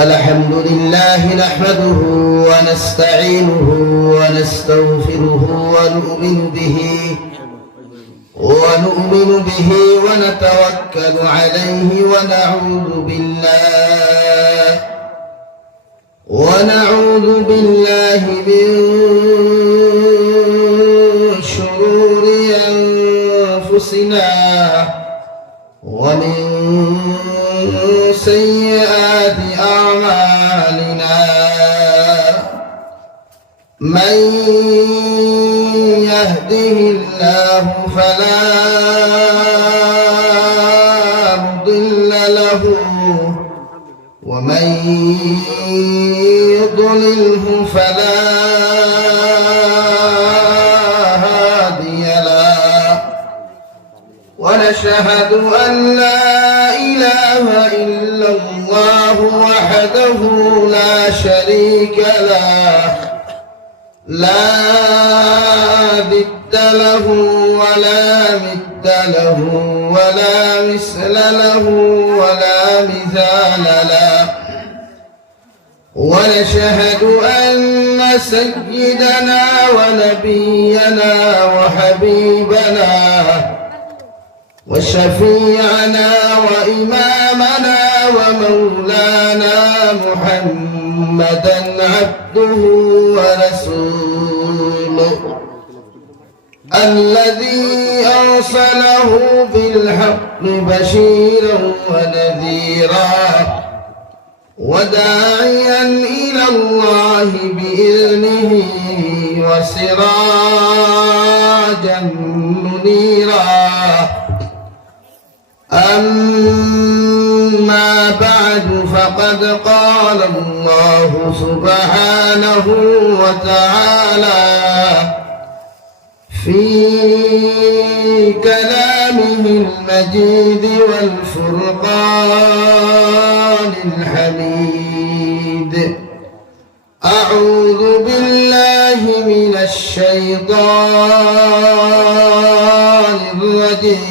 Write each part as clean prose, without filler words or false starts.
الحمد لله نحمده ونستعينه ونستغفره ونؤمن به ونتوكل عليه ونعوذ بالله من شرور أنفسنا ومن سيئات أعمالنا. من يهده الله فلا مضل له ومن يضلله فلا هادي له. ونشهد أن لا إله إلا الله وحده لا شريك له لا ضد له ولا مثل له ولا مثل له ولا مثال له. ونشهد أن سيدنا ونبينا وحبيبنا وشفيعنا وإمامنا ومولانا محمدا عبده ورسوله الذي أرسله بالحق بشيرا ونذيرا وداعيا إلى الله بإذنه وسراجا منيرا. أما بعد فقد قال الله سبحانه وتعالى في كلامه المجيد والفرقان الحميد: أعوذ بالله من الشيطان الرجيم.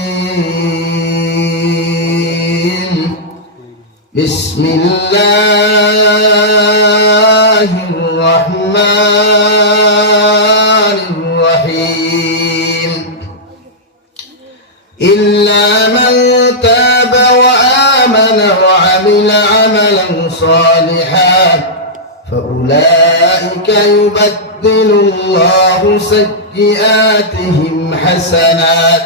بسم الله الرحمن الرحيم. إلا من تاب وآمن وعمل عملا صالحا فأولئك يبدل الله سيئاتهم حسنات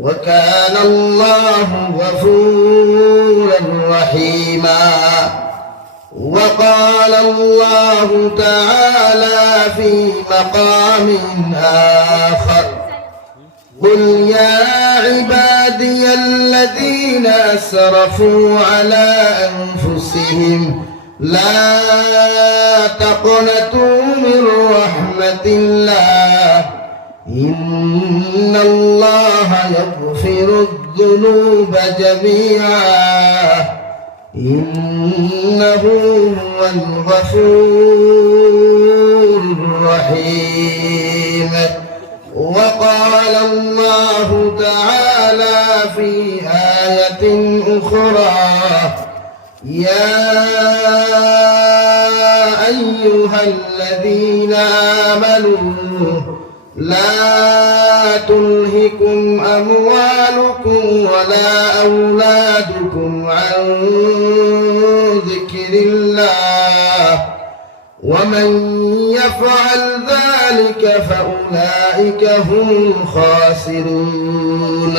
وكان الله غفورا رحيما. وقال الله تعالى في مقام آخر: قل يا عبادي الذين أسرفوا على أنفسهم لا تقنطوا من رحمة الله إن الله يغفر الذنوب جميعا إنه هو الغفور الرحيم. وقال الله تعالى في آية أخرى: يا أيها الذين آمنوا لا تلهكم أموالكم ولا أولادكم عن ذكر الله ومن يفعل ذلك فأولئك هم الخاسرون.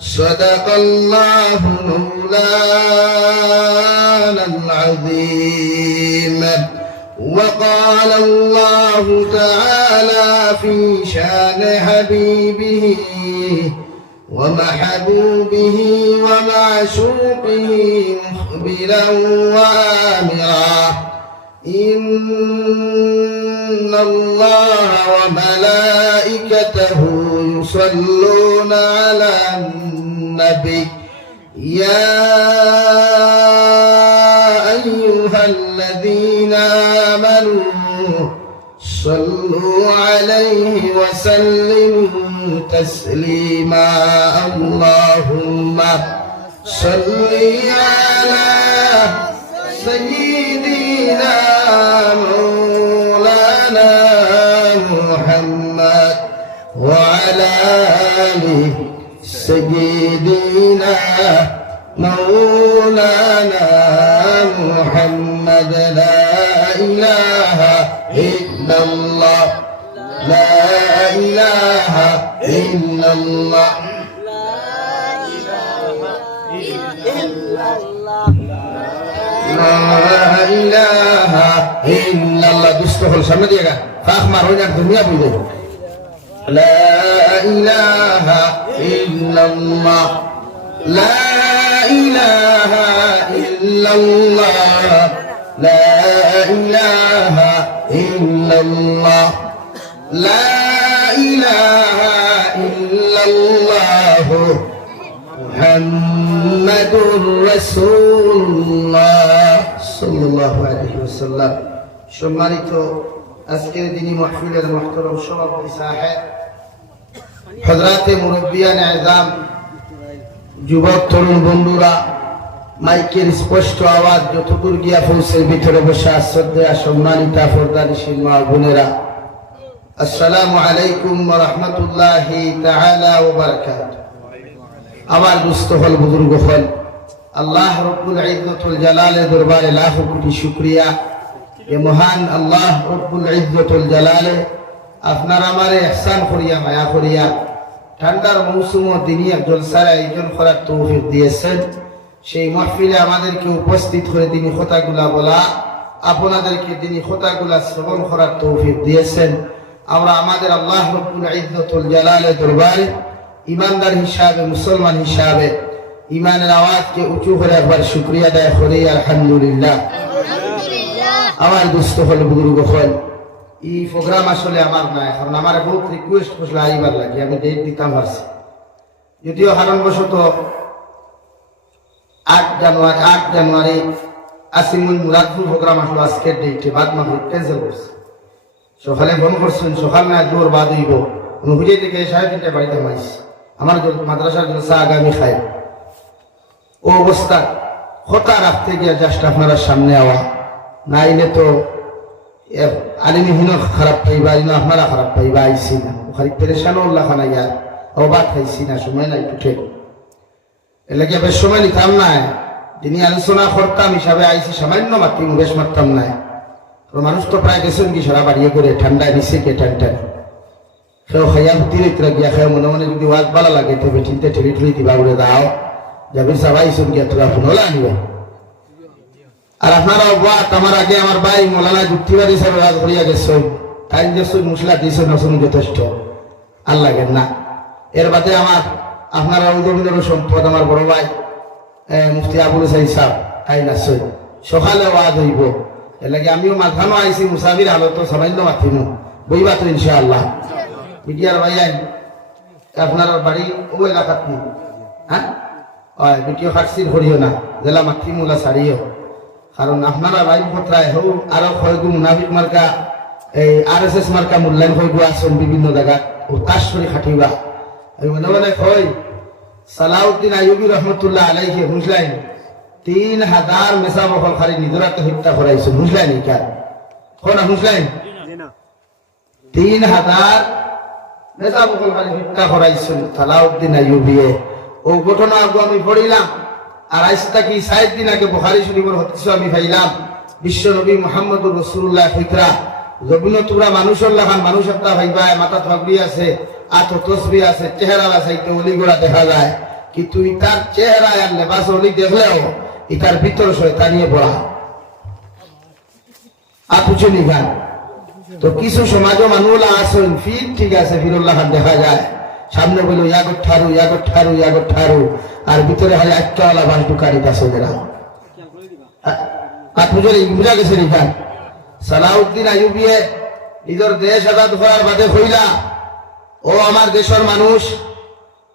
صدق الله مولانا العظيم. وقال الله تعالى في شان حبيبه ومحبوبه ومعشوقه مخبرا وآمرا: إن الله وملائكته يصلون على النبي يا أيها الذين آمنوا صلوا عليه وسلموا تسليما. اللهم صل على سيدنا مولانا محمد وعلى آل سيدنا مولانا محمد لا إله إلا الله لا إله إلا الله لا إله إلا الله دوستو সামনে দিয়েগা ফাখ মার হয়ে যাক দুনিয়া বুঝে لا إله إلا الله لا إله إلا الله لا إله إلا الله لا إله إلا الله محمد رسول الله صلى الله عليه وسلم সম্মানিত আজকের দিনী মাহফিলের মুহতারাম সভাপতি সাহেব হযরতে মুরব্বিয়ান আযম যুবক তরুণ বন্ধুরা মাইকের স্পষ্ট আওয়াজ যতদূর গিয়া পৌঁছে ভিতরে বসা শ্রদ্ধেয় সম্মানিতা পর্দানিশীল মা বোনেরা আসসালামু আলাইকুম ওয়া রাহমাতুল্লাহি তাআলা ওয়া বারাকাতুহু আমার দুস্থ হল বুজুর্গ হল আল্লাহ রব্বুল ইজ্জতুল জালালের দরবারে লাখ কোটি শুকরিয়া এ মহান আল্লাহ রব্বুল ইজ্জতুল জালালে আপনার আমারে ইহসান করিয়া মায়া করিয়া ঠান্ডার মৌসুম ও দিনী এক জলসার আয়োজন করার তৌফিক দিয়েছেন সেই মাহফিলে আমাদেরকে উপস্থিত করে তিনি কথাগুলা বলা আপনাদেরকে তিনি কথাগুলা শ্রবণ করার তৌফিক দিয়েছেন আমরা আমাদের আল্লাহ রব্বুল ইজ্জতুল জালালের দরবারে ইমানদার হিসাবে মুসলমান হিসাবে ইমানের আওয়াজকে উঁচু করে একবার শুকরিয়া আদায় করি আলহামদুলিল্লাহ আমার দুস্থ হল বুজুর্গ হল এই প্রোগ্রাম আসলে আমার নাই কারণ আমার বহুত রিকোয়েস্ট করছিল আইবার লাগে আমি ডেট দিতাম পারছি যদিও কারণবশত 8 জানুয়ারি আসিমুল মুরাদপুর প্রোগ্রাম আসলো আজকের ডেটে বাদ মাহফিল ক্যান্সেল করছে সকালে ফোন করছেন সকাল না জোর বাদ হইব বুঝে থেকে 3:30 বাড়িতে মাইছি আমার মাদ্রাসার জলসা আগামী খাই ও অবস্থা হতা রাখতে গিয়ে জাস্ট আপনারা সামনে আওয়া নাইলে তো আলিমহীন খারাপ পাইবা ইনো আপনারা খারাপ পাইবা আইসি না খালি পেরেশান উল্লাহ খানা ইয়ার অবাক খাইছি না সময় নাই উঠে এলাকে বেশ সময় নিতাম না যিনি আলোচনা করতাম হিসাবে আইসি সামান্য মাত্র বেশ মারতাম না মানুষ তো প্রায় গেছেন কি সারা বাড়িয়ে করে ঠান্ডায় নিচে কে ঠান্ডা সেও খাইয়া হুতির গিয়া খাই মনে মনে যদি ওয়াজ ভালো লাগে তবে চিনতে ঠেলি ঠেলি দিবা বলে দাও যাবি সবাইছেন গিয়া তোরা ফোনলা আনিবে আর আপনারাও বাত আমার আগে আমার ভাই মৌলানা যুক্তিবাদী সাহেব ওয়াজ করিয়া গেছেন তাই যে মশলা দিয়েছেন আসুন যথেষ্ট আর লাগেন না এর বাদে আমার আপনারা উদবিন্দর সম্পদ আমার বড় ভাই মুফতি আবুল সাইদ সাহেব তাই নাচই সকালে ওয়াজ হইব এর লাগে আমিও মাথানো আইসি মুসাফির হালত সামান্য মাথিম বইবা তো ইনশাআল্লাহ মিডিয়ার ভাই আপনার বাড়ি ও এলাকাত নেই হ্যাঁ ভিডিও খাটসির করিও না জেলা মাতৃমূলা সারিও কারণ আপনারা ভাই পত্রায় হো আরো কয়েকগু মুনাফিক মার্কা এই RSS মার্কা মূল্যায়ন হইব আসুন বিভিন্ন জায়গায় ও তাস করে খাটিবা আমি মনে মনে কই সালাউদ্দিন আইয়ুবী রহমতুল্লাহ আলাইহি বুঝলেন 3000 মেসা বকল খালি নিজরাতে হত্যা করাইছে বুঝলেন কি কোন বুঝলেন 3000 মেসা বকল খালি হত্যা করাইছে সালাউদ্দিন আইয়ুবী ও ঘটনা আমি পড়িলাম আর আজটা কি 60 দিন আগে বুখারী শরীফের হাদিস আমি পাইলাম বিশ্ব নবী মুহাম্মদুর রাসূলুল্লাহ ফিতরা জবিন তোমরা মানুষের লাগান মানুষ একটা ভাইবা মাথা থাকবি আছে আতো তসবিহ আছে চেহারা আছে তো ওলি গোড়া দেখা যায় কিন্তু ইতার চেহারা আর লেবাস ওলি দেখলেও ইতার ভিতর শয়তানিয়ে পড়া আপুচে নিগান তো কিছু সমাজও মানুষলা আসেন ফির ঠিক আছে ফিরুল্লাহ খান দেখা যায় সামনে বলো ইয়াগো ঠারু আর ভিতরে হালে আটকাওয়ালা বাস ঢুকারিত আছে ওরা আপুজের বুঝা গেছে নিগান সালাউদ্দিন আইয়ুবী নিজের দেশ আজাদ করার বাদে কইলা ओ हमार देशर मानुष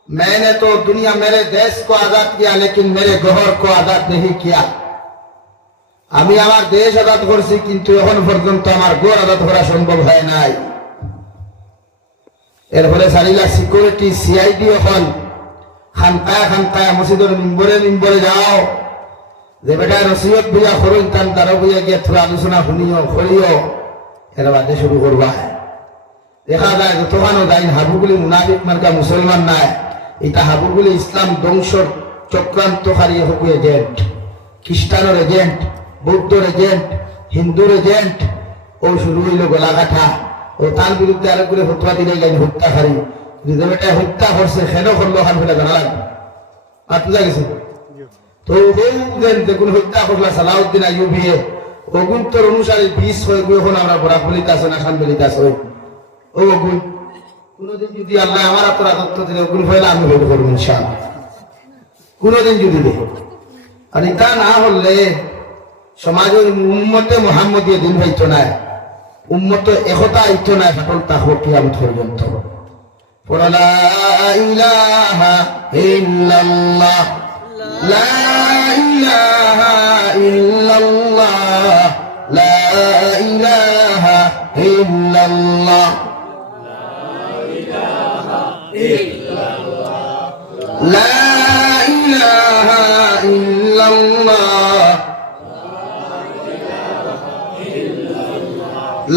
मैंने तो दुनिया मेरे देश को आजाद किया लेकिन मेरे गहर को आजाद नहीं किया আমি আমার দেশ আজাদ করছি কিন্তু এখন পর্যন্ত আমার গড় আজাদ করা সম্ভব হয় নাই এরপরে সারিলা সিকিউরিটি সিআইডি এখন খানকায় মসজিদের মিম্বরে যাও যে বেটা নসিহত বইয়া করুন তান তারা বইয়া গিয়া থোড়া আলোচনা শুনিও করিও এরা বাদে শুরু করবা দেখা যায় যতখানো দাইন হাবুগুলি মুনাফিক মার্কা মুসলমান নাই এটা হাবুগুলি ইসলাম ধ্বংসর চক্রান্তকারী হবু এজেন্ট খ্রিস্টানের এজেন্ট বৌদ্ধর এজেন্ট হিন্দুর এজেন্ট ও শুরু হইল গলা কাঠা ও তার বিরুদ্ধে আরো করে হত্যা দিলে গেলেন হত্যাকারী যদি বেটা হত্যা করছে খেলো করলো হান ফেলে জানা লাগবে আর বুঝা গেছে তো দেখুন হত্যা করলা সালাউদ্দিন আইয়ুবিয়ে অগুন্তর অনুসারে 20 হয়ে গিয়ে এখন আমরা বড় বলিতে আছে না খান বলিতে আছে ও অগুন কোনদিন যদি আল্লাহ আমার তোর আদত্ত দিলে অগুন হইলে আমি ভোট করবো ইনশাআল্লাহ কোনদিন যদি দেখ আর এটা না হলে সমাজের উম্মতে মুহাম্মদীয় দিন হইতো না উম্মত একতা হইতো না ফাটল তাহো কিয়ামত পর্যন্ত পড়া লা ইলাহা ইল্লাল্লাহ লা ইলাহা ইল্লাল্লাহ লা ইলাহা ইল্লাল্লাহ লা ইলাহা ইল্লাল্লাহ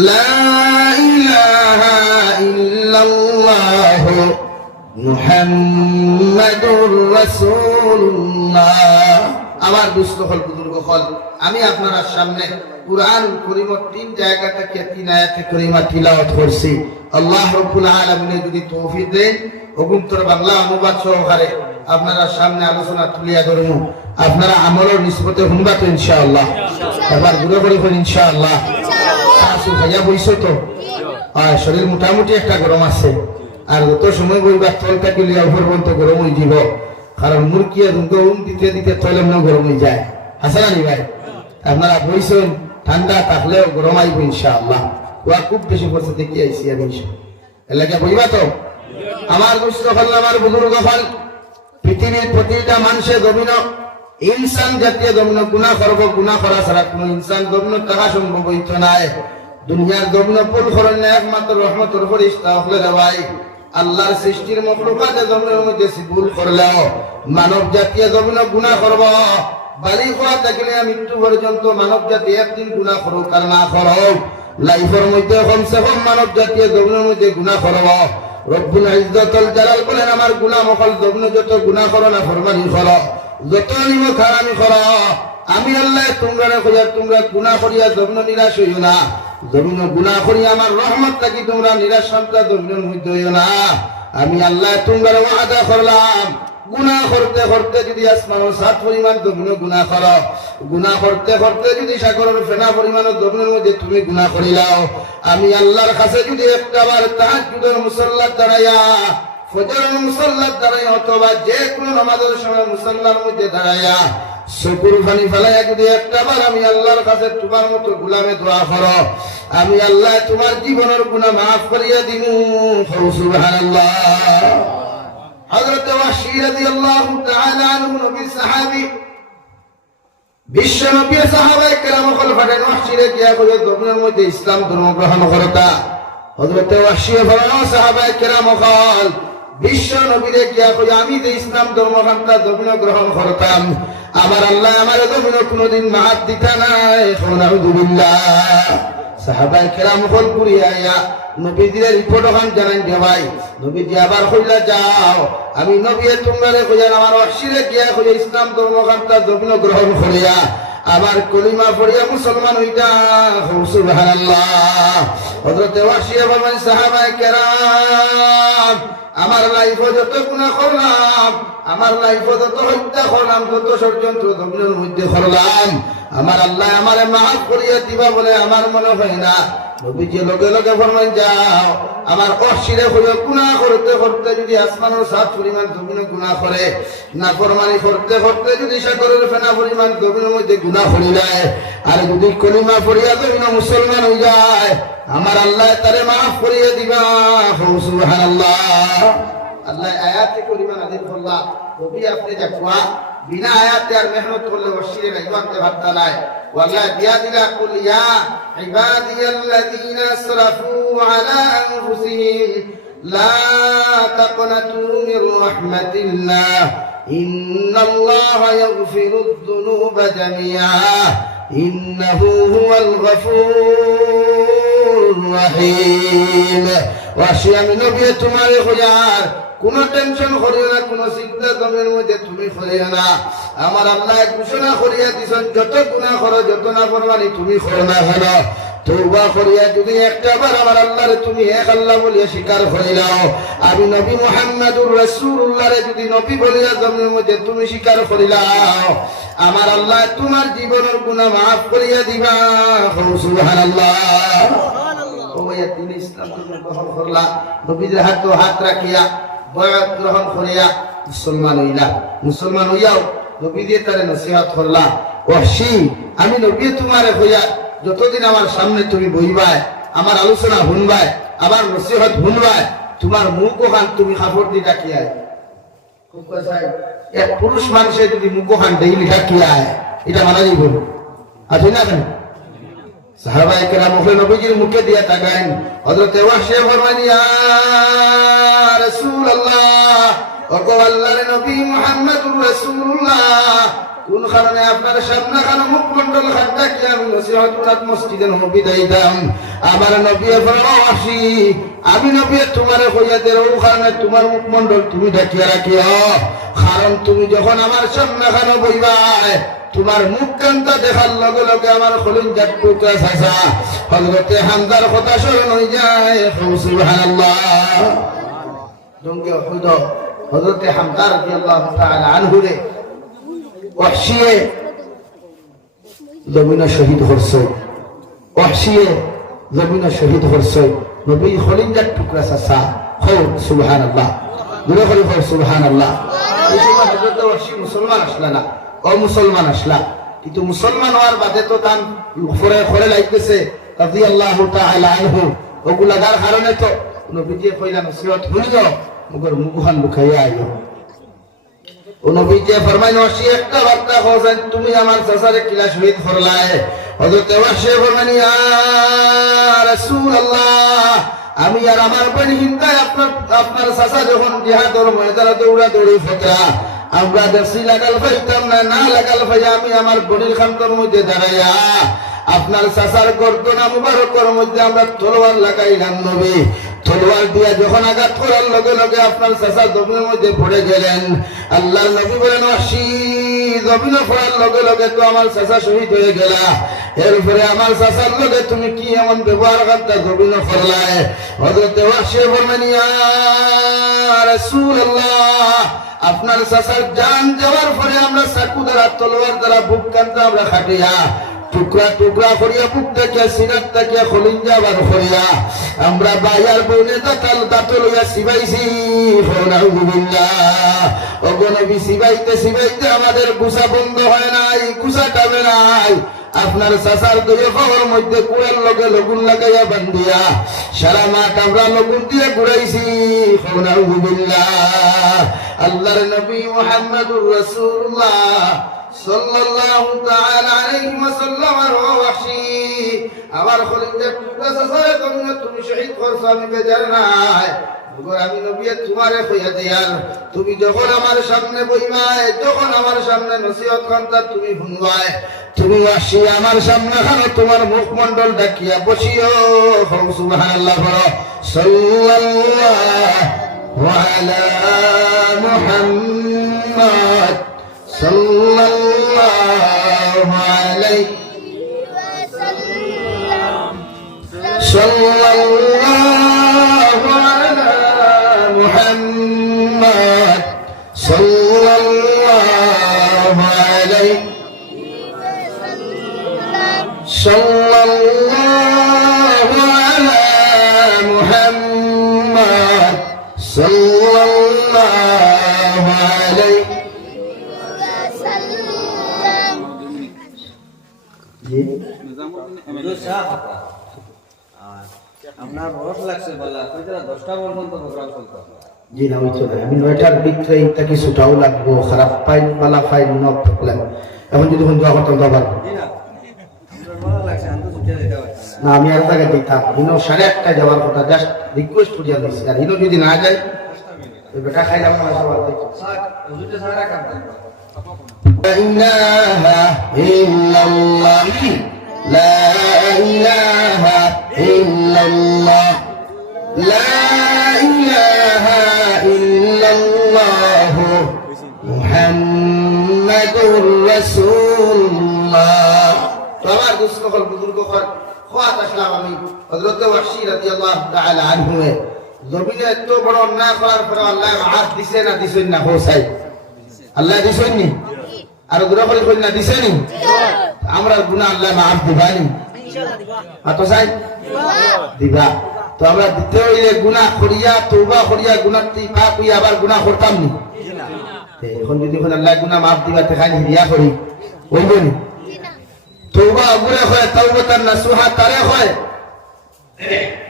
লা ইলাহা ইল্লাল্লাহ মুহাম্মাদুর রাসূলুল্লাহ আমার দুস্থ হল বুজুর্গ হল আমি আপনার সামনে কুরআন কারীমের 3 জায়গা থেকে 3 আয়াতে কারীমা তিলাওয়াত করছি আল্লাহ রাব্বুল আলামিন যদি তৌফিক দেন অগুন্তর বাংলা অনুবাদ সহকারে আপনারা সামনে আলোচনা তুলিয়া ধরমু আপনারা আমলের নিসবতে শুনবা তো ইনশাআল্লাহ এবার ঘুরে ঘুরে ইনশাআল্লাহ আসু ভাইয়া বইছো তো আর শরীর মোটামুটি একটা গরম আছে আর যত সময় বইবা তলটা কিলিয়া উপর পর্যন্ত গরম হয়ে যাব কারণ মুরগিয়া দুম দিতে দিতে তলে মনে গরম হয়ে যায় হাসান আলী ভাই আপনারা বইছেন ঠান্ডা থাকলেও গরম আইব ইনশাআল্লাহ ওয়া খুব বেশি পড়ছে দেখি আইসি আমি এলাকা বইবা তো আমার দুস্থ হল আমার বুজুর্গ হল পৃথিবীর প্রতিটা মানুষের জমিন ইনসান জাতীয় জমিন গুনাহ করব গুনাহ করা ছাড়া কোনো ইনসান জমিন টাকা সম্ভব হইতো না দুনিয়ার জমিন পুল করেন না একমাত্র রহমতের ফেরেশতা হলে রে ভাই আল্লাহর সৃষ্টির মখলুকাতে জমিনের মধ্যে ভুল করলেও মানব জাতীয় জমিন গুনাহ করব বালি খোয়া থাকলে মৃত্যু পর্যন্ত মানব জাতি একদিন গুনাহ করুক আর না করুক লাইফের মধ্যে কমসে কম মানব জাতীয় জমিনের মধ্যে গুনাহ করব রব্বুল ইজ্জতুল জালাল বলেন আমার গুনাহ মখল জমিন যত গুনাহ করো না ফরমানি করো যত নিম খারামি করো আমি আল্লাহ তোমরা গুনাহ করিয়া জমিন নিরাশ হইও না জমিন গুনাহ করি আমার রহমত থাকি তোমরা নিরাশ সন্তান জমিনের মধ্যে হইও না আমি আল্লাহ তোমরা ওয়াদা করলাম গুনাহ করতে করতে যদি আসমানের 7 পরিমাণ জমিন গুনাহ করো গুনাহ করতে করতে যদি সাগরের ফেনা পরিমাণ জমিনের মধ্যে তুমি গুনাহ করিলাও আমি আল্লাহর কাছে যদি একবার তাহাজ্জুদের মুসাল্লাত দাঁড়াইয়া ফজরের মুসাল্লাত দাঁড়াইয়া অথবা যে কোনো নামাজের সময় মুসাল্লার মধ্যে দাঁড়াইয়া চকুর পানি ফেলাইয়া যদি একবার আমি আল্লাহর কাছে তোমার মতো গোলামে দোয়া করো আমি আল্লাহ তোমার জীবনের গুনাহ মাফ করিয়া দিমু সুবহানাল্লাহ হযরত ওয়াহশী রাদিয়াল্লাহু তাআলা আনহু নবী সাহাবী বিশ্ব নবী সাহাবায়ে কেরাম কল ফাটেন ওয়াহশীরে গিয়া কইলো জমিনের মধ্যে ইসলাম ধর্ম গ্রহণ করতা হযরত ওয়াহশী বলেন সাহাবায়ে কেরাম কল বিশ্ব নবীরে গিয়া কই আমি যে ইসলাম ধর্ম গ্রহণটা জমিন গ্রহণ করতাম আমার আল্লাহ আমার জমিন কোনদিন মাফ দিতা নাই আলহামদুলিল্লাহ সাহাবায়ে কেরাম কল পুরিয়া নবীদের রিপোর্ট ওখান জানান যে ভাই নবীজি আবার কইলা যাও আমি নবী তোমারে কইয়া আমার ওয়াহশীরে গিয়া কই ইসলাম ধর্ম গ্রহণটা জমিন গ্রহণ করিয়া আবার কলিমা পড়িয়া মুসলমান হইতা সুবহানাল্লাহ হযরত ওয়াহশী বলেন সাহাবায়ে কেরাম আমার লাইফে যত গুনাহ করলাম আমার লাইফে যত হত্যা করলাম যত ষড়যন্ত্র জমিনের মধ্যে করলাম আমার আল্লাহ আমারে মাফ করিয়া দিবা বলে আমার মনে হয় না নবীজি লগে লগে ফরমান যাও আমার ওয়াহশীরে কইও গুনাহ করতে করতে যদি আসমানের 7 পরিমাণ জমিনে গুনাহ করে না ফরমানি করতে করতে যদি সাগরের ফেনা পরিমাণ জমিনের মধ্যে গুনাহ করি যায় আর যদি কলিমা পড়িয়া জমিনে মুসলমান হয়ে যায় আমার আল্লাহ তারে মাফ করিয়ে দিবা সুবহানাল্লাহ আল্লাহ আয়াতে করিমা নাযিল করলা নবী আপনি দেখবা বিনা আয়াতে আর মেহনত করলে ওয়াহশীরে রাইবাতে ভাবতা নাই ওয়াল্লাহ দিয়া দিলা কুল ইয়া ইবাদিয়াল্লাযীনা আসরাফু আলা আনফুসিহিম লা তাকনাতু মির রাহমাতিল্লাহ ইন্নাল্লাহা ইয়াগফিরুদ যুনুবা জামিআ ইন্নাহু হুয়াল গফুরুর রহিম। ওয়াসি আমি নবী তোমারে খোঁজার কোনো টেনশন করিও না, কোনো চিন্তা তোমার মধ্যে তুমি করিও না। আমার আল্লাহ ঘোষণা করিয়া দিছেন, যত গুনাহ করো, যত নাফরমানি তুমি করো না কেন, তওবা করিয়া যদি একটাবার আমার আল্লাহরে তুমি এক আল্লাহ বলিয়া স্বীকার করিলাও, আমি নবী মুহাম্মদুর রাসূলুল্লাহরে যদি নবী বলিয়া জমিনের মধ্যে তুমি স্বীকার করিলাও, আমার আল্লাহ তোমার জীবনের গুনাহ মাফ করিয়া দিবা। সুবহানাল্লাহ। ও ভাইয়া, দিন ইসলাম তুমি গ্রহণ করলা, নবীর হাত রাখিয়া বয়াত গ্রহণ করিয়া মুসলমান হইলা। মুসলমান হইয়াও নবী দিয়ে তারে নসিহত করলা। ওয়াহশী, আমি নবী তোমারে হইয়া যতদিন আমার সামনে তুমি বইবাই, আমার আলোচনা শুনবাই, আমার নসিহত শুনবাই, তোমার মুখ ওখান তুমি কাপড় দিয়ে ডাকিয়ায়। খুব কথা, এক পুরুষ মানুষের যদি মুখ ওখান ডেইলি ডাকিয়ায়, এটা মানা যাইব আছে না কেন? সাহাবায়ে কেরাম নবীজির মুখে দিয়া তাকাইন। হযরত ওয়াহশী ফরমান, ইয়া রাসূলুল্লাহ, ওগো আল্লাহর নবী মুহাম্মদুর রাসূলুল্লাহ, কোন কারণে আপনার সামনে খান মুখমণ্ডল খানটা কি আমি নসিহত করার মসজিদে নবী দাইতাম? আমার নবী ফরমাওয়াসি, আমি নবী তোমারে কইয়া দের ও কারণে তোমার মুখমণ্ডল তুমি ঢাকিয়া রাখিও, কারণ তুমি যখন আমার সামনে খান বইবাই, তোমার মুখ কান্তা দেখার লগে লগে আমার কলিজার টুকরা চাচা হযরতে হামজার কথা স্মরণ হয়ে যায়। সুবহানাল্লাহ। জঙ্গে উহুদ হযরতে হামজা রাদিয়াল্লাহু তাআলা আনহু রে ওয়াহশী জমিনে শহীদ করছে। ওয়াহশী জমিনে শহীদ করছে নবী কলিজার টুকরা চাচা। সুবহানাল্লাহ। দূরে করে সুবহানাল্লাহ। এই সময় হযরত ওয়াহশী মুসলমান আসলা না, অমুসলমান আসলা, কিন্তু মুসলমান হওয়ার বাদে তো তান করে লাইতেছে রাদিয়াল্লাহু তাআলা আনহু। ওগুলাগার কারণে তো নবীজি কইলা নসিহত শুনিও, মগর মুখখান লুকাইয়া আইও। ও নবীজি ফরমাইন, ওয়াহশী একটা বার্তা কইছেন, তুমি আমার চাচারে কিলা শহীদ করলাই? হযরত ওয়াহশী ফরমাইন, ইয়া রাসূলুল্লাহ, আমি আর আমার বোন হিন্দায় আপনার চাচা যখন জিহাদের ময়দানে দৌড়াদৌড়ি ফেরা, আমরা দেখছি লাগাল পাইতাম না, না লাগাল পাই আমি আমার বোনের খানটার মধ্যে দাঁড়াইয়া আপনার চাচার গর্দনা মুবারকের মধ্যে আমরা তলোয়ার লাগাইলাম। নবী তলোয়ার দিয়া যখন আঘাত করার লগে লগে আপনার চাচা জমিনের মধ্যে পড়ে গেলেন। আল্লাহর নবী বলেন, ওয়াহশী জমিনে পড়ার লগে লগে তো আমার চাচা শহীদ হয়ে গেলা, এরপরে আমার চাচার লগে তুমি কি এমন ব্যবহার করতে জমিনে করলাই? হযরত ওয়াহশী বলেন, ইয়া রাসূলুল্লাহ, আপনার চাচার জান যাওয়ার পরে আমরা চাকু দ্বারা তলোয়ার দ্বারা বুক কানতে আমরা খাটিয়া টুকরা টুকরা করিয়া বুক থেকে সিনার থেকে খলিঞ্জা বার করিয়া আমরা বাইয়ার বনে দাঁত লইয়া সিবাইছি। ওগো নবী, সিবাইতে সিবাইতে আমাদের গুছা বন্ধ হয় নাই, গুছা টানে নাই। আপনার চাচার দুই খবর মধ্যে কুড়ের লগে লগুন লাগাইয়া বান্ধিয়া সারা মাঠ আমরা লগুন দিয়ে ঘুরাইছি। আল্লাহর নবী মুহাম্মদুর রাসূলুল্লাহ সাল্লাল্লাহু তাআলা আলাইহি ওয়াসাল্লাম ওয়াহশী, আমার খলিজার টুকরা চাচারে তুমি শহীদ করছো, আমি বেজার নাই। আমি নবী তোমারে কইয়া দিয়ার, তুমি যখন আমার সামনে বইবাই, যখন আমার সামনে নসিহত করতা তুমি শুনবাই, তুমি ওয়াহশী আমার সামনে খানো তোমার মুখমণ্ডল ডাকিয়া বসিও। সুবহানাল্লাহ। সাল্লাল্লাহু আলা মুহাম্মদ সাল্লাল্লাহু আলাইহি ওয়াসাল্লাম। সাল্লাল্লাহু আলা মুহাম্মদ সাল্লাল্লাহু আলাইহি ওয়াসাল্লাম। সাল্লাল্লাহু আলা মুহাম্মদ সাল্লাল্লাহু আলাইহি আপনার রস লাগছে বলা, 10টা পর্যন্ত প্রোগ্রাম চলতো। জি না, ওই চলে। আমি 9টার ভিতরে এটা কি ছুটাও লাগবো, খারাপ ফাইল বালা ফাইল ন প্রবলেম। এখন যদি বন্ধু করতাম তো আবার না, আমি আর জায়গায় দিতাম। 1:30 যাওয়ার কথা, জাস্ট রিকোয়েস্ট করিয়া দিচ্ছি। আর যদি না যায় ওই বেটা খাইলাম না সবার থেকে সাক হুজুরটা সারা কাম করে لا إله إلا الله لا إله إلا الله لا إله إلا الله محمد رسول الله তোমার দুষ্ট হল বুজুর্গ হল খাওয়াত আসলাম আমি হযরত ওয়াহশী রাদিয়াল্লাহু তাআলা আনহু জমিনে এত বড় অন্যায় করার পরে আল্লাহ মাফ দিছে না দিছেন না হোসাই আল্লাহ দিছেন নি আর গুনাহ করে কই না দিছেন নি আমরা গুনাহ আল্লাহ মাফ দিবানি ইনশাআল্লাহ দিবা আতো সাই দিবা তো আমরা দিতে হইলে গুনাহ করিয়া তওবা করিয়া গুনাহ তি পাপ হইয়া আবার গুনাহ করতাম নি না এখন যদি আল্লাহ গুনাহ মাফ দিবা তে খালি রিয়া করি হইব নি তওবা গুনাহ হয় তাওবাতান নাসুহা তারে হয়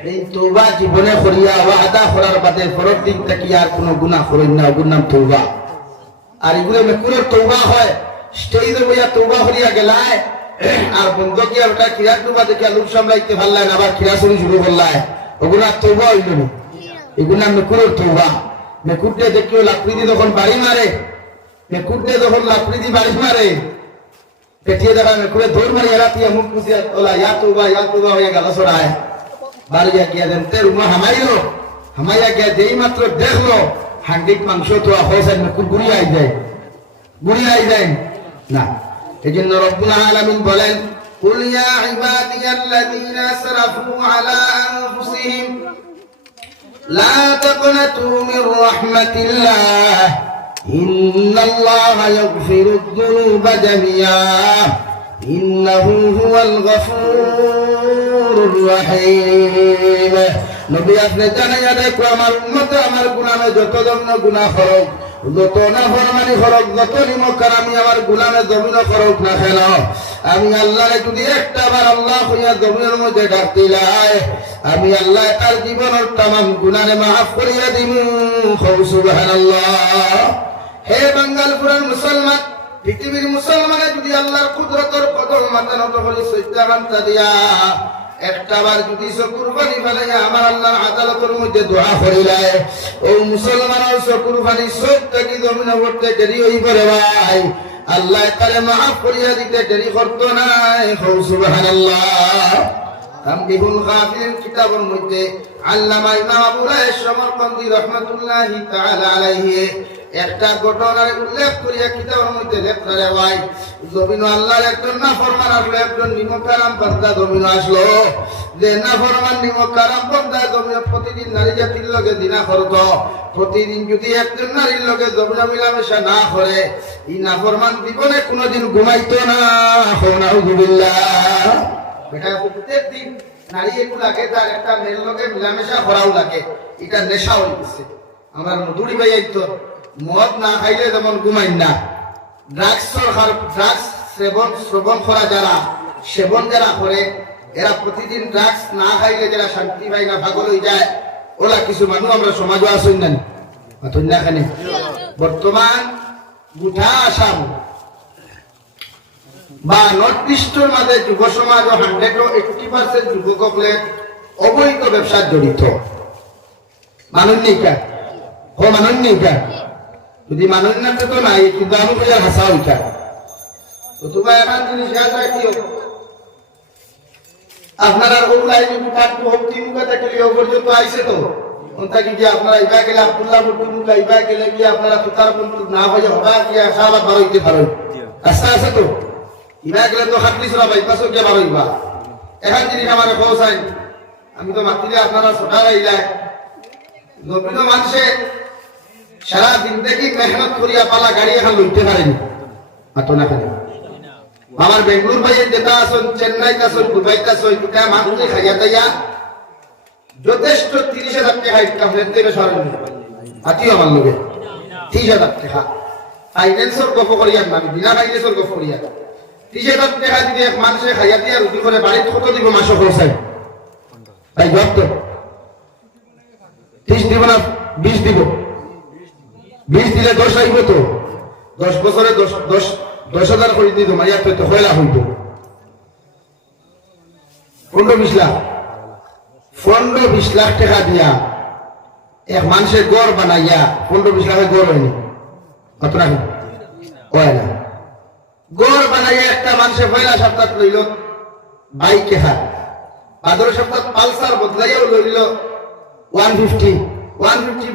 এই তওবা জীবনে করিয়া ওয়াদা করার বাদে ফরজ দিন থেকে আর কোনো গুনাহ করেন না ওর নাম তওবা আর এগুলো মেকুরের তওবা হয় স্টেজে বইয়া তওবা করিয়া গেলায় আর বন্ধ কি আর ওটা কিরাত তওবা দেখে লোক সামলাইতে ভাল লাগে আবার কিরাসুরি শুরু করলায় ওগুলা তওবা হইল না এগুলা মেকুরের তওবা মেকুরতে দেখিও লাকড়ি যখন বাড়ি মারে মেকুরতে যখন লাকড়ি বাড়ি মারে পেটিয়ে দেখা মেকুরে দৌড় মারি এরাতিয়া মুখ পুষিয়া তোলা ইয়া তওবা হয়ে গেল সরায় বাড়িয়া গিয়া দেন তের উমা হামাইলো হামাইয়া গিয়া যেই মাত্র দেখলো হান্ডিক মাংস তো হোসেন মেকুর গুড়িয়ে যায় না এই জন্য রব্বুল আলামিন বলেন কুল ইয়া ইবাদিয়াল্লাযীনা আসরাফু আলা আনফুসিহিম লা তাকনাতু মির রাহমাতিল্লাহ ইন্নাল্লাহা ইয়াগফিরুদ যুনুবা জামিআ ইন্নাহু হুয়াল গফুরুর রহিম নবী আপনি জানাইয়া দেখো আমার উম্মতে আমার গুনাহে যত জন্য গুনাহ করুক যত না ফরমানি করুক যত নিমকার আমি আমার গুনাহে জমিন করুক না কেন আমি আল্লাহরে যদি একটা বার আল্লাহ হইয়া জমিনের মধ্যে ডাক দিলাই আমি আল্লাহ তার জীবনের तमाम গুনাহে মাফ করিয়া দিমু সুবহানাল্লাহ হে বাঙ্গালপুরের মুসলমান পৃথিবীর মুসলমানে যদি আল্লাহর কুদরতের কদম মাথা নত করে সজদা বান্দা দিয়া একটা বার যদি কুরবানি ফেলাইয়া আমার আল্লাহর আদালতের মধ্যে দোয়া করিলায় ও মুসলমানের কুরবানি সব থেকে জমিনে পড়তে দেরি হইব রে ভাই আল্লাহ তাআলা মাফ করিয়া দিতে দেরি করতো না সুবহানাল্লাহ তামবিহুল গাফিলিন কিতাবের মধ্যে আল্লামা ইমাম আবু রায়হ সমরকন্দি রাহমাতুল্লাহি তাআলা আলাইহি একটা ঘটনার উল্লেখ করিয়া কিতাবের মধ্যে লেখা রে ভাই জমিন আল্লাহর একজন নাফরমান আসলো একজন নিমকারাম বান্দা জমিন আসলো যে নাফরমান নিমকারাম বান্দা জমিন প্রতিদিন নারী জাতির লগে জিনা করত প্রতিদিন যদি একজন নারীর লগে জমিন মিলামেশা না করে এই নাফরমান জীবনে কোনোদিন ঘুমাইতো না নাউযুবিল্লাহ বেটা প্রত্যেক দিন নারী একটু লাগে তার একটা মেয়ের লগে মিলামেশা করাও লাগে এটা নেশা হয়ে গেছে আমার মধুরি ভাই তো মদ না খাইলে যেমন ঘুমাই না ড্রাগস সেবন করা যারা সেবন যারা করে এরা প্রতিদিন ড্রাগস না খাইলে যারা শান্তি পায় না পাগল হয়ে যায় ওরা কিছু মানুষ আমরা সমাজও আসুন না খানে বর্তমান গোটা আসাম বা নর্থ ইস্টের মাঝে যুব সমাজ 180% যুবকসকলে অবৈধ ব্যবসার জড়িত মাননীকা মাননীকা যদি মাননীয়তা তো নাই কিন্তু আমি বোঝা ভাষা ওইটা তো তোমার এখন জিনিস ইয়াদ রাখিও আপনারা ওলাই মুখাত ভক্তি মুখা থাকলে ও পর্যন্ত আইছে তো ওটা কি আপনারা ইবা গেলে আব্দুল্লাহ মুখা ইবা গেলে কি আপনারা তুতার বন্ধু না হয়ে হবা কি সাহাবা বার হইতে পারেন রাস্তা আছে তো ইবা গেলে তো খাটলিস না ভাই পাশে কে বার হইবা এখন জিনিস আমার খোঁজ আমি তো মাতিলে আপনারা ছোটা রাইলাই নবীন মানুষে সারা জিন্দগি মেহনত করিয়া পালা গাড়ি এখন লইতে পারেনি মাতো না খালি আমার বেঙ্গলুর ভাইয়ের যেটা আসুন চেন্নাই আসুন দুবাই আসুন দুটা মানুষে খাইয়া দাইয়া যথেষ্ট 30,000 টাকা ইনকাম করতে সরেন আতিও আমার লোকে 30,000 টাকা ফাইন্যান্সর গপ করিয়া না বিনা ফাইন্যান্সর গপ করিয়া 30,000 টাকা যদি এক মানুষে খাইয়া দিয়া রুটি করে বাড়িতে কত দিব মাসে খরচাই তাই জব তো 30 দিব না 20 দিব 20 দিলে 10 আইব তো 10 বছরে 10,000 করে দিত মাইয়া তো হইলা হইত 15-20 লাখ টাকা দিয়া এক মানুষের গড় বানাইয়া 15-20 লাখের গড় হয়নি, কত রাখি হয় না। গড় বানাইয়া একটা মানুষের পয়লা সপ্তাহ লইল বাইকে হাত, ভাদর সপ্তাহ পালসার বদলাইয়াও লইল 150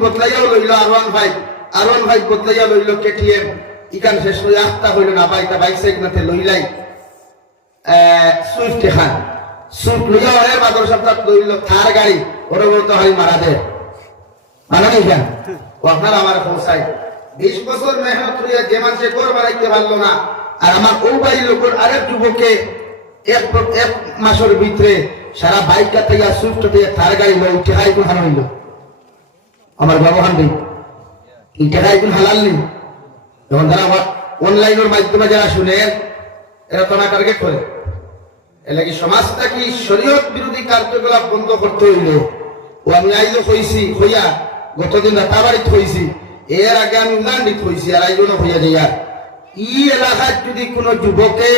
বদলাইয়াও লইল R15 বদলাইয়া লইল KTM। ইকান শেষ হয়ে আস্তা হইল না বাইকটা বাইক সাইকেলতে লইলাই সুইফট খান সুইফট লইয়া হয় ভাদর সপ্তাহ লইল থার গাড়ি, ওরা বলতো হয় মারা দেয় মানে কেন ও আপনার আমার পৌঁছায়। 20 বছর মেহনত করিয়া যে মানুষের গড় বানাইতে পারলো না, আর আমার ও বাড়ি লোকের আরেক যুবকে এক মাসের ভিতরে সারা বাইকটা থেকে সুইফট থেকে থার গাড়ি লই টেকাই কোন হারান হইল। আমার ব্যবহার নেই এই টেকাই কোন হালাল নেই। যখন তারা অনলাইনের মাধ্যমে যারা শুনে এরা তো না টার্গেট করে, এর লাগে সমাজটা কি শরীয়ত বিরোধী কার্যকলাপ বন্ধ করতে হইলে ও আমি আইজও কইছি হইয়া গতদিন রাতাবাড়িত হইছি, এর আগে আমি উগান্ডিত হইছি, আর আইজও হইয়া যাইয়া ই এলাকার যদি কোনো যুবকে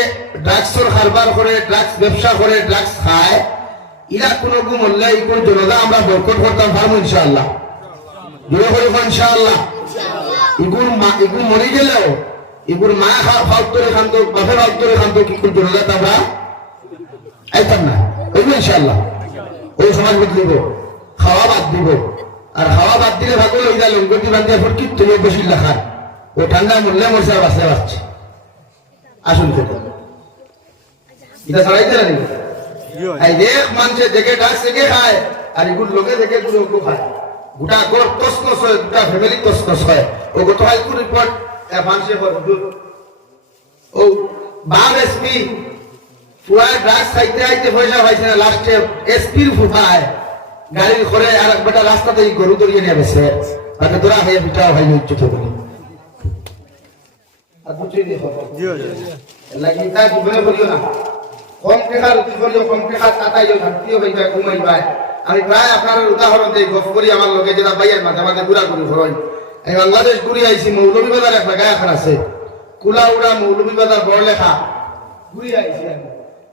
ড্রাগসের কারবার করে, ড্রাগস ব্যবসা করে, ড্রাগস খায়, ইরা কোনো গুম হলে এই কোন জনতা আমরা বয়কট করতাম পারবো ইনশাআল্লাহ, জোরে করে ইনশাআল্লাহ। এগুলো মরে গেলেও এগুলো মা ফাউত্তরে খান্ত বাপের ফাউত্তরে খান্ত কি কোন জনতা আমরা আইতাম না, বুঝবো ইনশাআল্লাহ। ওই সমাজ বদলিব, খাওয়া বাদ দিব, আর খাওয়া বাদ দিলে ভাগল ওই যা লঙ্গটি বান্ধিয়া ফুটকি তুমি বসি লেখার ও ঠান্ডা মরলে মরছে আর বাঁচলে বাঁচছে। আসুন এটা ছাড়াইতে জানি এই দেখ মানুষের দেখে ডাক সেকে খায়, আর এগুলো লোকে দেখে গুলো খায়, গোটা গড় তসনস হয়, গোটা ফ্যামিলি তসনস হয়। ও গত হাইকোর্ট রিপোর্ট মানুষের ও বাম এসপি পুরা ড্রাগস খাইতে খাইতে পয়সা পাইছে না, লাস্টে এসপির ফুফায় গাড়ির ঘরে আর বেটা রাস্তাতে গরু দড়িয়ে নিয়ে গেছে, তাকে তোরা হয়ে পিঠাও হয় উচ্চত বলে আমি প্রায় আপনার উদাহরণ দিই গপ করি আমার লোকে যেটা বাইয়ের মাঝে মাঝে ঘুরা ঘুরি ঘুরাই। আমি বাংলাদেশ ঘুরি আইছি, মৌলভীবাজার একটা গায়ে এখন আছে কুলাউড়া মৌলভীবাজার বড় লেখা ঘুরি আইছি আমি।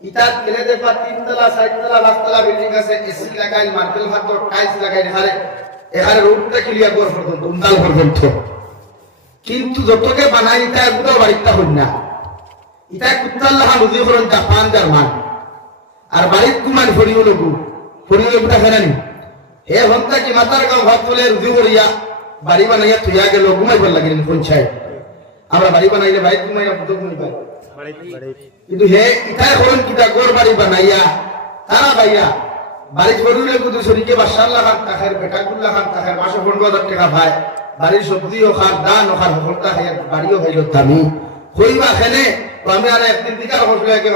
ইটার গেলে দেখবা 3 তলা 4 তলা 5 তলা বিল্ডিং আছে, এসি লাগাই মার্বেল ফাতর টাইলস লাগাই এখানে রোডটা ক্লিয়ার করা পর্যন্ত উন্দাল পর্যন্ত, কিন্তু যতকে বানাই ইটা একটাও বাড়িটা হই না। ইটা কুত্তার লাহা রুজি করেন জাপান জার্মান, আর বাড়ির কুমান ফরিও লোকটা ফেরানি হে হন্তা কি মাতার গাঁও ভাত বলে রুজি করিয়া বাড়ি বানাইয়া থইয়া গেল ঘুমাইবার লাগিলেন পঞ্চায়েত। আমরা বাড়ি বানাইলে বাড়ি ঘুমাইয়া বুঝতে ঘুমাই পাই, কিন্তু হে ইটাই হলেন কিতা গোর বাড়ি বানাইয়া তারা বাইয়া বাড়ি করলে কিন্তু শরীরকে বা 4 লাখ টাকার বেটাগুল্লা খান টাকার মাসে 15,000 টাকা পায়, বাড়ির সবজিও খান দান ওখান হলতা খাইয়া বাড়িও খাইল দামি হইবা খেলে। আমি আর একদিন দিকে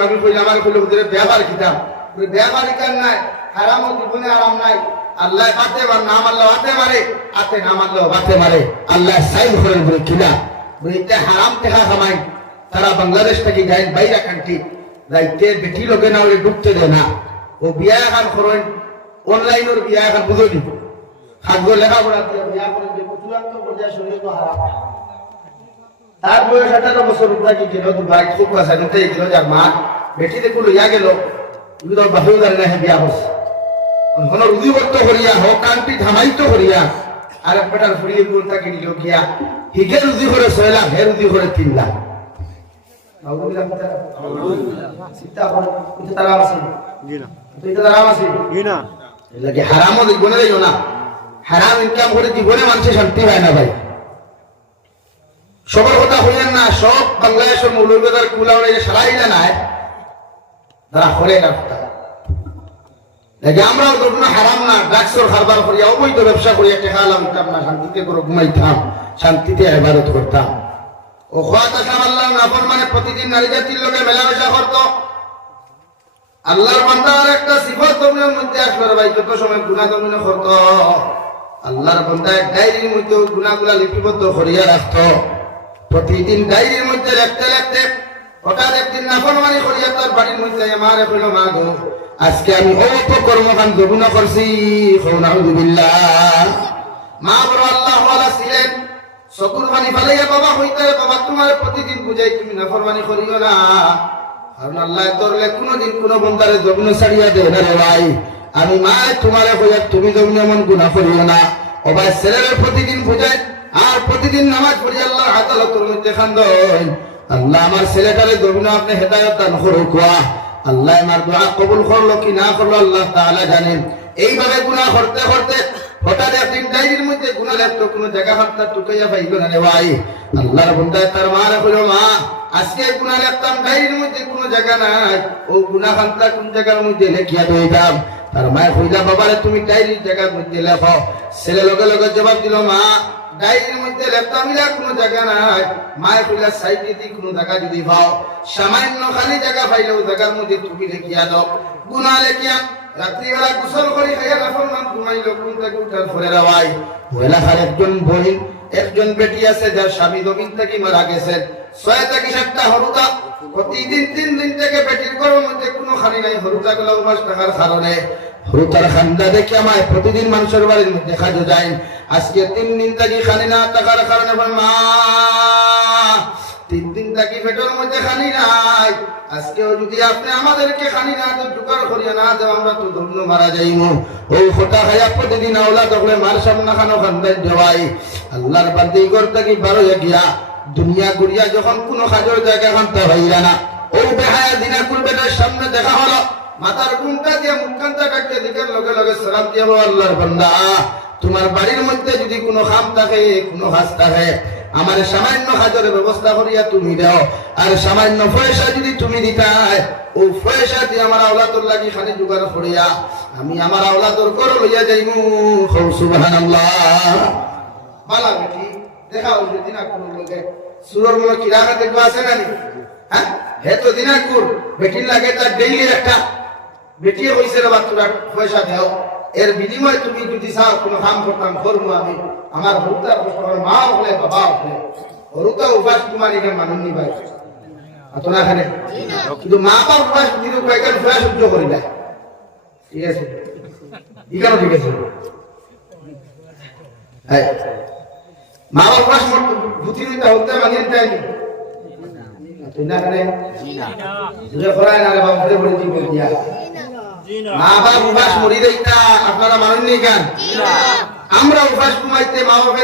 আমি কইলাম আমার কইলে হুজুরে ব্যবহার কিতাম ব্যবহার কার নাই, হারাম জীবনে আরাম নাই। আল্লাহ পাতে বা নাম আল্লাহ হাতে মারে, হাতে নাম আল্লাহ হাতে মারে। আল্লাহ সাইন করেন বলে কিনা বইতে হারাম টাকা কামাই, তারা বাংলাদেশ থেকে যায় বাইরা কান্ট্রি যাইতে বেটি লোকে না হলে ঢুকতে দেয় না। ও বিয়া এখন করেন অনলাইনের বিয়া এখন বুঝে দিব খাদ্য লেখাপড়া বিয়া করেন যে চূড়ান্ত পর্যায়ে শরীর তো হারাম। তার বয়স 18 বছর উঠা গেল, দুবার খুব আছে নতে গেল, যার মা বেটি দেখো লইয়া গেল, বাহিও জানে না বিয়া হচ্ছে কোন রুজি করত করিয়া হোক কান্ট্রি ধামাইতো করিয়া আর এক বেটার ফুরিয়ে গুণ তাকে নিল গিয়া হিগে রুজি করে 6 লাখ, হে রুজি করে 3 লাখ। হারামও জীবনে যাইও না, হারাম ইনকাম করে জীবনে মানুষের শান্তি হয় না ভাই। সবার কথা হইলেন না, সব বাংলাদেশের মৌলভীবাজার কুলাউড়া সারাই নাই তারা হরে না। আমরাও ধরুন হারাম না ড্রাগসের কারবার করিয়া অবৈধ ব্যবসা করিয়া টেকা লাগাইতাম না, শান্তিতে করে ঘুমাইতাম, শান্তিতে ইবাদত করতাম। ও খাওয়াত আসলাম আল্লাহ নাফরমানে প্রতিদিন নারী জাতির লোকে মেলামেশা করত। আল্লাহর বান্দার একটা সিফত জমিনের মধ্যে আসলো ভাই, যত সময় গুনাহ জমিনে করত আল্লাহর বান্দা এক ডায়েরির মধ্যে গুনাহগুলা লিপিবদ্ধ করিয়া রাখত। প্রতিদিন ডায়েরির মধ্যে লিখতে লিখতে হঠাৎ একদিন নাফরমানি করিয়া তার বাড়ির মধ্যে আমারে কইল, মা গো আজকে আমি অপকর্মকাণ্ড জমিন করছি। মা বড় আল্লাহ ওয়ালা ছিলেন, চকুর পানি ফালাইয়া বাবা হইতে, বাবা তোমার প্রতিদিন বুঝাই তুমি নাফরমানি করিও না, কারণ আল্লাহ ধরলে কোনদিন কোন বন্দারে জমিন ছাড়িয়া দেয় না রে ভাই। আমি মা তোমারে কইয়া তুমি জমিন এমন গুনাহ করিও না, ও ভাই ছেলেরা প্রতিদিন বুঝায় আর প্রতিদিন নামাজ পড়ি আল্লাহর আদালতের মধ্যে খান্দন আল্লাহ আমার ছেলেটারে দবিন আপনি হেদায়েত দান করুক আল্লাহ আমার দোয়া কবুল করলো কি না করলো আল্লাহ তাআলা জানেন এইভাবে গুনাহ করতে করতে হঠাৎ একদিন ডায়েরির মধ্যে গুনাহ লেখতো কোন জায়গা হাতটা টুকাইয়া পাইল না রে ভাই আল্লাহর বান্দা তার মার কইলো মা আজকে গুনাহ লিখতাম ডায়েরির মধ্যে কোনো জায়গা নাই ও গুনাহ খানটা কোন জায়গার মধ্যে লিখিয়া দিতাম তার মায়ের কইলা বাবারে তুমি ডায়েরির জায়গার মধ্যে লেখো ছেলে লগে লগে জবাব দিল মা ডায়েরির মধ্যে লিখতাম ইলা কোনো জায়গা নাই মায়ের কইলা সাইডে দি কোনো জায়গা যদি পাও সামান্য খালি জায়গা পাইলেও জায়গার মধ্যে তুমি লিখিয়া দাও গুনাহ লিখিয়া রাত্রিবেলা গোসল করে খাইয়া নাফরমান ঘুমাইলো কোন থেকে উঠার পরে রাওয়াই ওলাখার একজন বোন একজন বেটি আছে যার স্বামী জমিন থেকে মারা গেছেন 6 থেকে 7টা হরুতা প্রতিদিন 3 দিন থেকে বেটির ঘরের মধ্যে কোনো খালি নাই হরুতা গুলো উপাস থাকার কারণে হরুতার খান্দা দেখে আমায় প্রতিদিন মানুষের বাড়ির মধ্যে খাজো যায় আজকে 3 দিন থেকে খালি না থাকার কারণে মা 3 দিন থেকে পেটের মধ্যে খালি নাই আজকেও যদি আপনি আমাদেরকে খালি না তো জোগাড় করিয়া না দেব আমরা তো ধন্য মারা যাইমু ও খোটা খাইয়া প্রতিদিন আওলাদ হলে মার সামনে খানো খান্দাই দেওয়াই আল্লাহর বান্দি করতে কি বারো গিয়া দুনিয়া ঘুরিয়া যখন কোনো কাজের জায়গা খান্তা হইরা না ও বেহায়া দিনা কুলবেটার সামনে দেখা হলো মাথার গুমটা দিয়ে মুখখানটা কাটতে দিকের লগে লগে সালাম দিয়ে আল্লাহর বান্দা তোমার বাড়ির মধ্যে যদি কোনো খাম থাকে কোনো কাজ থাকে আমার সামান্য হাজারের ব্যবস্থা করিয়া তুমি দাও আর সামান্য পয়সা যদি তুমি দিতাই ও পয়সা দিয়ে আমার আওলাদর লাগি খালি জোগাড় করিয়া আমি আমার আওলাদর করো লইয়া যাইমু সুবহানাল্লাহ বালা বেটি দেখা ওই দিনা কোন লোকে সুরর মনে কিরামে দেখবা আছে না হ্যাঁ হে তো দিনাকুর বেটির লাগে তার ডেইলি একটা বেটি হইছে রে বাচ্চারা পয়সা দাও এর বিনিময়ে তুমি যদি চাও কোনো কাম করতাম করবো আমি আমার হরুতা মা হলে বাবা হলে হরুতা উপাস তোমার এখানে মানুষ নিবাই আপনার এখানে কিন্তু মা বাবা উপাস দিলে কয়েকজন ফুয়া সহ্য করি না ঠিক আছে এখানে ঠিক আছে মা বাবা উপাস ভূতি দিতে হতে মানিয়ে দেয় মা বাবা উপাস মরি দেয় আপনারা মানুষ নেই কেন আমরা উপাস কমাইতে মা বাবা